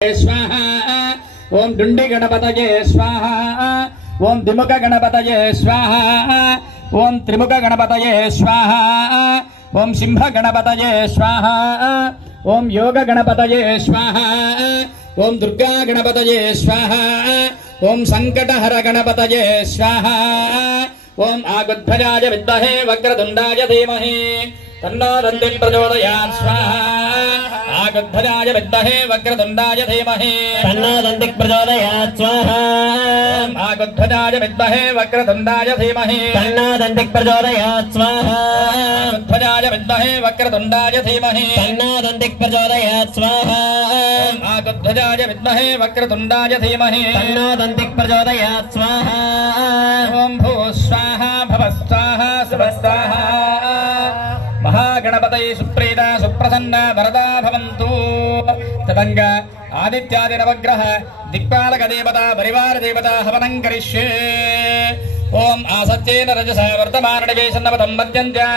स्वाहा ओम डुंडी गणपतये स्वाहा ओम द्विमुख गणपतये स्वाहा ओम त्रिमुख गणपतये स्वाहा ओम सिंह गणपतये स्वाहा ओम योग गणपतये स्वाहा ओम दुर्गा गणपतये स्वाहा ओम संकटहर गणपतये स्वाहा ओम आगुध्वजाय विद्महे वक्रतुंडाय धीमहि तन्नो दन्ति प्रचोदयात् स्वाहा आगुध्वजाय विद्महे वक्रतुंडाय धीमहि तन्नो दन्ति प्रचोदयात् स्वाहा आगुध्वजाय विद्महे वक्रतुंडाय धीमहि तन्नो दन्ति प्रचोदयात् स्वाहा आगुध्वजाय विद्महे वक्रतुंडाय धीमहि तन्नो दन्ति प्रचोदयात् स्वाहा आगुध्वजाय विद्महे वक्रतुंडाय धीमहि तन्नो दन्ति प्रचोदयात् स्वाहा ओम भू स्वाहा भव स्वाहा शिव स्वाहा महागणपतये सुप्रीता सुप्रसन्ना वरदा भवन्तु तदंग आदित्यादि नवग्रह दिक्पालक देवता परिवार देवता हवनं करिष्ये ओम आसत्येन रजसा वर्तमान निवेशनवतं मध्यन्त्या